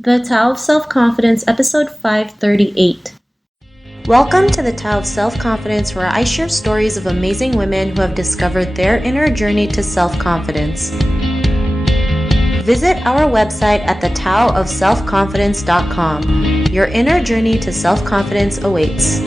The Tao of Self-Confidence, episode 538. Welcome to the Tao of Self-Confidence, where I share stories of amazing women who have discovered their inner journey to self-confidence. Visit our website at thetaoofselfconfidence.com. Your inner journey to self-confidence awaits.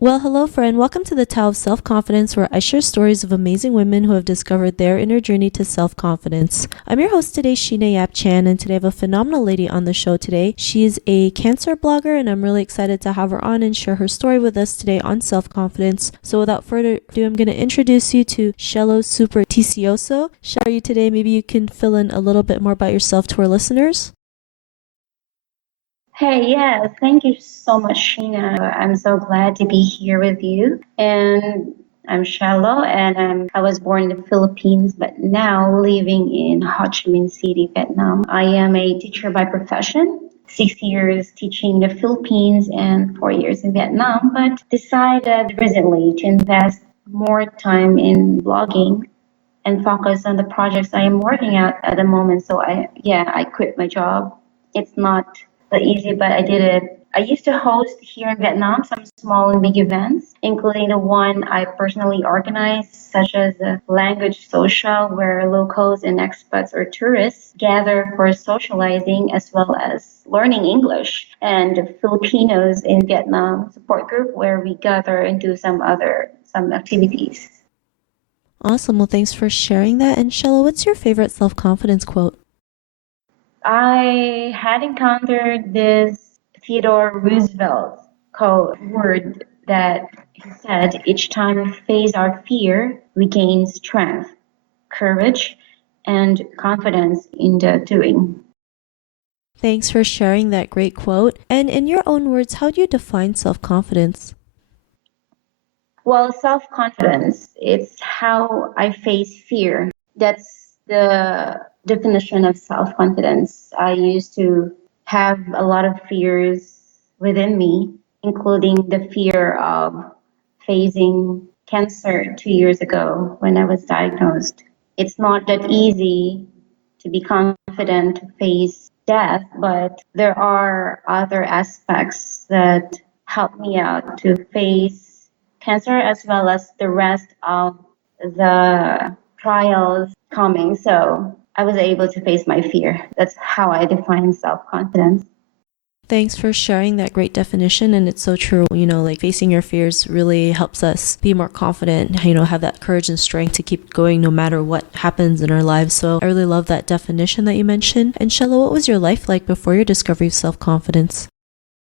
Well, hello friend. Welcome to the Tao of Self-Confidence, where I share stories of amazing women who have discovered their inner journey to self-confidence. I'm your host today, Sheena Yap Chan, and today I have a phenomenal lady on the show today. She's a cancer blogger, and I'm really excited to have her on and share her story with us today on self-confidence. So without further ado, I'm going to introduce you to Cielo Superticioso. How are you today? Maybe you can fill in a little bit more about yourself to our listeners. Hey, yes, thank you so much, Sheena. I'm so glad to be here with you. And I'm Cielo, and I was born in the Philippines, but now living in Ho Chi Minh City, Vietnam. I am a teacher by profession. 6 years teaching the Philippines and 4 years in Vietnam, but decided recently to invest more time in blogging and focus on the projects I am working at the moment. So I quit my job. It's not that easy, but I did it. I used to host here in Vietnam some small and big events, including the one I personally organized, such as the language social, where locals and expats or tourists gather for socializing as well as learning English, and Filipinos in Vietnam support group, where we gather and do some activities. Awesome. Well, thanks for sharing that. And Cielo, what's your favorite self-confidence quote? I had encountered this Theodore Roosevelt quote word that he said, each time we face our fear, we gain strength, courage, and confidence in the doing. Thanks for sharing that great quote. And in your own words, how do you define self-confidence? Well, self-confidence, it's how I face fear. That's the definition of self-confidence. I used to have a lot of fears within me, including the fear of facing cancer 2 years ago when I was diagnosed. It's not that easy to be confident to face death, but there are other aspects that help me out to face cancer as well as the rest of the trials coming. So I was able to face my fear. That's how I define self confidence. Thanks for sharing that great definition. And it's so true. Like facing your fears really helps us be more confident, have that courage and strength to keep going no matter what happens in our lives. So I really love that definition that you mentioned. And Shella, what was your life like before your discovery of self-confidence?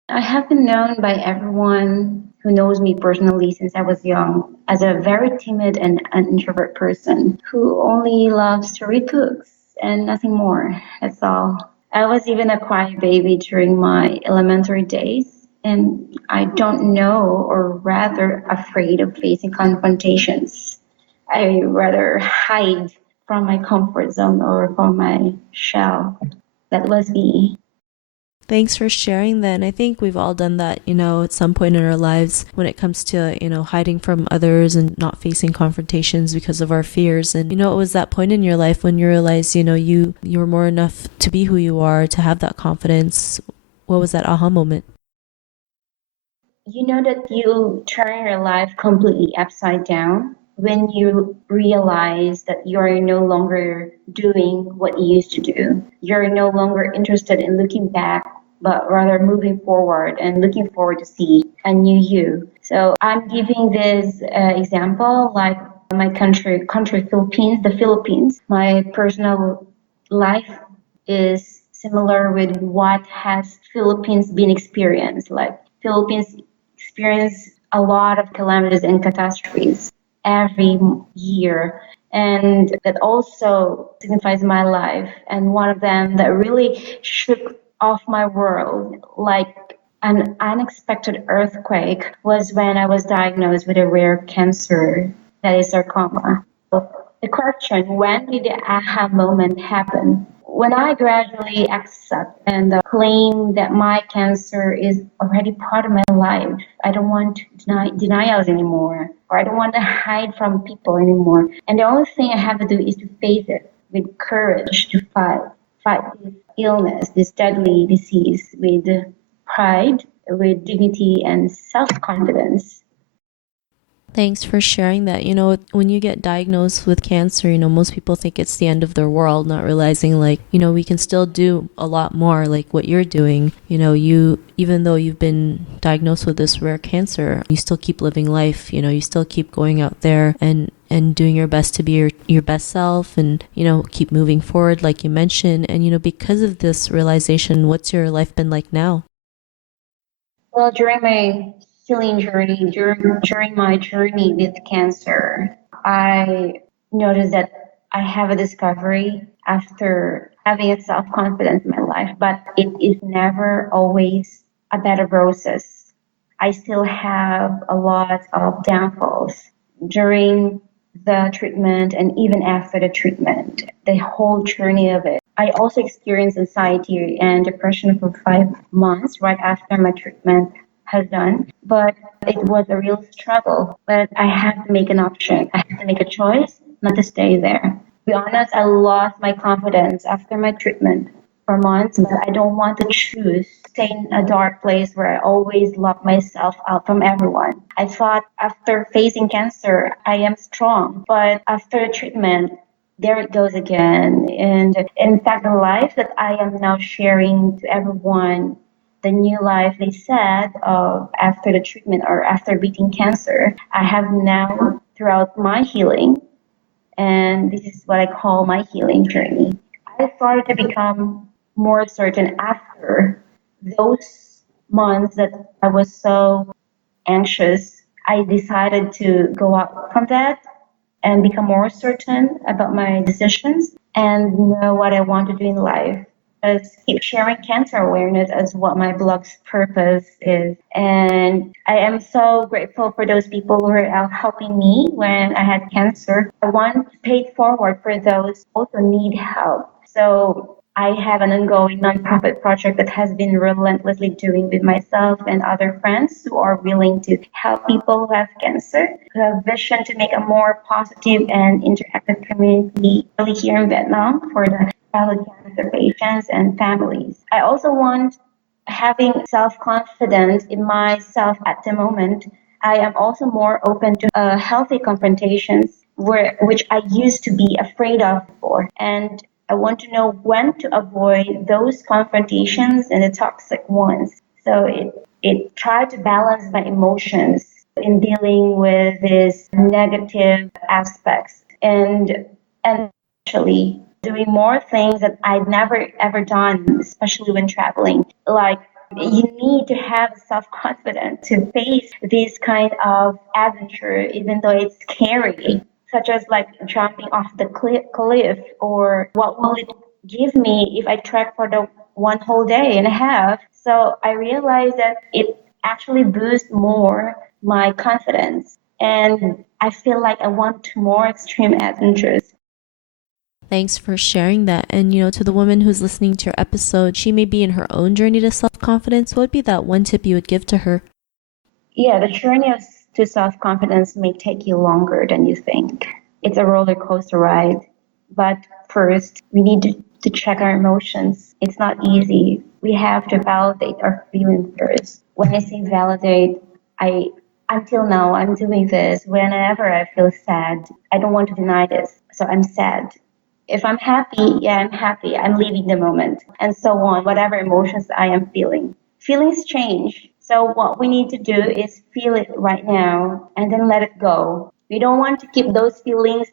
I have been known by everyone who knows me personally since I was young as a very timid and an introvert person who only loves to read books and nothing more. That's all. I was even a quiet baby during my elementary days, and I don't know, or rather afraid of facing confrontations. I rather hide from my comfort zone or from my shell. That was me. Thanks for sharing that. And I think we've all done that, at some point in our lives when it comes to, hiding from others and not facing confrontations because of our fears. And, it was that point in your life when you realized, you're more enough to be who you are, to have that confidence. What was that aha moment? You know that you turn your life completely upside down when you realize that you are no longer doing what you used to do. You're no longer interested in looking back, but rather moving forward and looking forward to see a new you. So I'm giving this example like my country Philippines, the Philippines. My personal life is similar with what has Philippines been experienced. Like Philippines experience a lot of calamities and catastrophes every year. And that also signifies my life. And one of them that really shook off my world, like an unexpected earthquake, was when I was diagnosed with a rare cancer, that is sarcoma. The question, when did the aha moment happen? When I gradually accept and claim that my cancer is already part of my life, I don't want to denials anymore, or I don't want to hide from people anymore. And the only thing I have to do is to face it. with courage to fight this illness, this deadly disease with pride, with dignity and self-confidence. Thanks for sharing that. When you get diagnosed with cancer, most people think it's the end of their world, not realizing we can still do a lot more like what you're doing. Even though you've been diagnosed with this rare cancer, you still keep living life. You still keep going out there and doing your best to be your best self and, keep moving forward, like you mentioned. And, because of this realization, what's your life been like now? Well, during my healing journey, during my journey with cancer, I noticed that I have a discovery after having a self confidence in my life, but it is never always a bed of roses. I still have a lot of downfalls during the treatment and even after the treatment, the whole journey of it. I also experienced anxiety and depression for 5 months right after my treatment has done, but it was a real struggle. But I had to make an option. I had to make a choice not to stay there. To be honest, I lost my confidence after my treatment for months, but I don't want to choose to stay in a dark place where I always lock myself out from everyone. I thought after facing cancer, I am strong, but after the treatment, there it goes again. And in fact, the life that I am now sharing to everyone, the new life they said after the treatment or after beating cancer, I have now throughout my healing, and this is what I call my healing journey. I started to become more certain after those months that I was so anxious. I decided to go out from that and become more certain about my decisions and know what I want to do in life. Just keep sharing cancer awareness as what my blog's purpose is. And I am so grateful for those people who are out helping me when I had cancer. I want to pay it forward for those who also need help. So I have an ongoing nonprofit project that has been relentlessly doing with myself and other friends who are willing to help people who have cancer, who have vision to make a more positive and interactive community really here in Vietnam for the childhood cancer patients and families. I also want having self-confidence in myself at the moment. I am also more open to healthy confrontations which I used to be afraid of before. And I want to know when to avoid those confrontations and the toxic ones. So it tried to balance my emotions in dealing with these negative aspects and actually doing more things that I'd never ever done, especially when traveling. Like you need to have self confidence to face this kind of adventure, even though it's scary, such as like jumping off the cliff, or what will it give me if I trek for the one whole day and a half. So I realized that it actually boosts more my confidence, and I feel like I want more extreme adventures. Thanks for sharing that. And, to the woman who's listening to your episode, she may be in her own journey to self confidence. What would be that one tip you would give to her? Yeah, the journey to self confidence may take you longer than you think. It's a roller coaster ride. But first, we need to check our emotions. It's not easy. We have to validate our feelings first. When I say validate, I until now I'm doing this. Whenever I feel sad, I don't want to deny this. So I'm sad. If I'm happy, yeah, I'm happy. I'm leaving the moment, and so on, whatever emotions I am feeling. Feelings change. So, what we need to do is feel it right now and then let it go. We don't want to keep those feelings,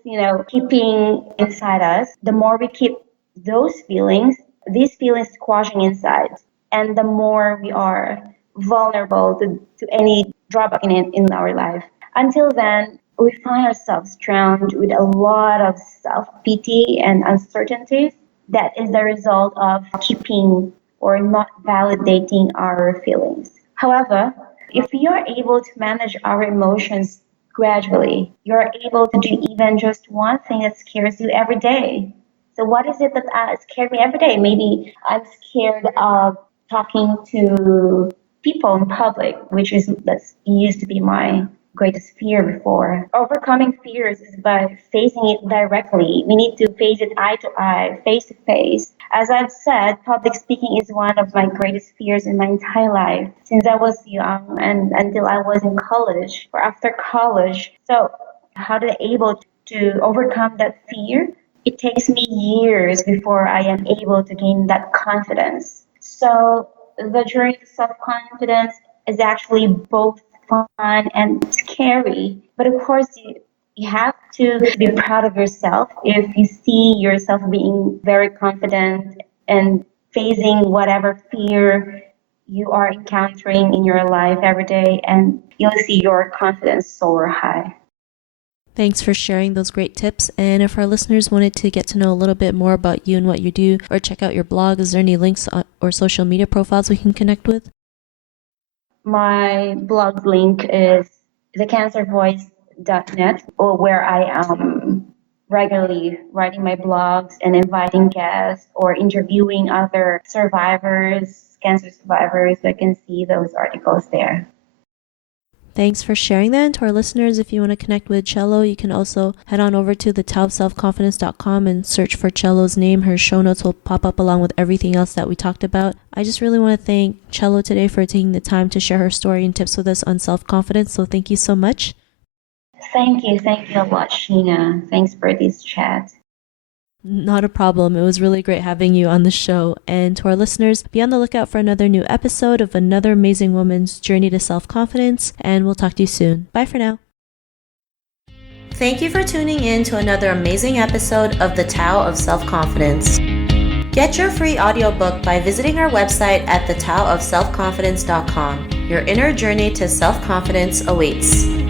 keeping inside us. The more we keep those feelings, these feelings squashing inside, and the more we are vulnerable to any drawback in our life. Until then, we find ourselves drowned with a lot of self pity and uncertainties. That is the result of keeping or not validating our feelings. However, if you're able to manage our emotions gradually, you're able to do even just one thing that scares you every day. So, what is it that scared me every day? Maybe I'm scared of talking to people in public, which is that's used to be my greatest fear before. Overcoming fears is by facing it directly. We need to face it eye to eye, face to face. As I've said, public speaking is one of my greatest fears in my entire life since I was young and until I was in college or after college. So, how did I able to overcome that fear? It takes me years before I am able to gain that confidence. So, the journey to self confidence is actually both fun and scary. But of course, you have to be proud of yourself if you see yourself being very confident and facing whatever fear you are encountering in your life every day, and you'll see your confidence soar high. Thanks for sharing those great tips. And if our listeners wanted to get to know a little bit more about you and what you do, or check out your blog, is there any links or social media profiles we can connect with? My blog link is thecancervoice.net, or where I am regularly writing my blogs and inviting guests or interviewing other survivors, cancer survivors. I can see those articles there. Thanks for sharing that. And to our listeners, if you want to connect with Cielo, you can also head on over to thetowofselfconfidence.com and search for Cielo's name. Her show notes will pop up along with everything else that we talked about. I just really want to thank Cielo today for taking the time to share her story and tips with us on self-confidence. So thank you so much. Thank you. Thank you a lot, Sheena. Thanks for this chat. Not a problem. It was really great having you on the show. And to our listeners, be on the lookout for another new episode of another amazing woman's journey to self-confidence. And we'll talk to you soon. Bye for now. Thank you for tuning in to another amazing episode of The Tao of Self-Confidence. Get your free audiobook by visiting our website at thetowofselfconfidence.com. Your inner journey to self-confidence awaits.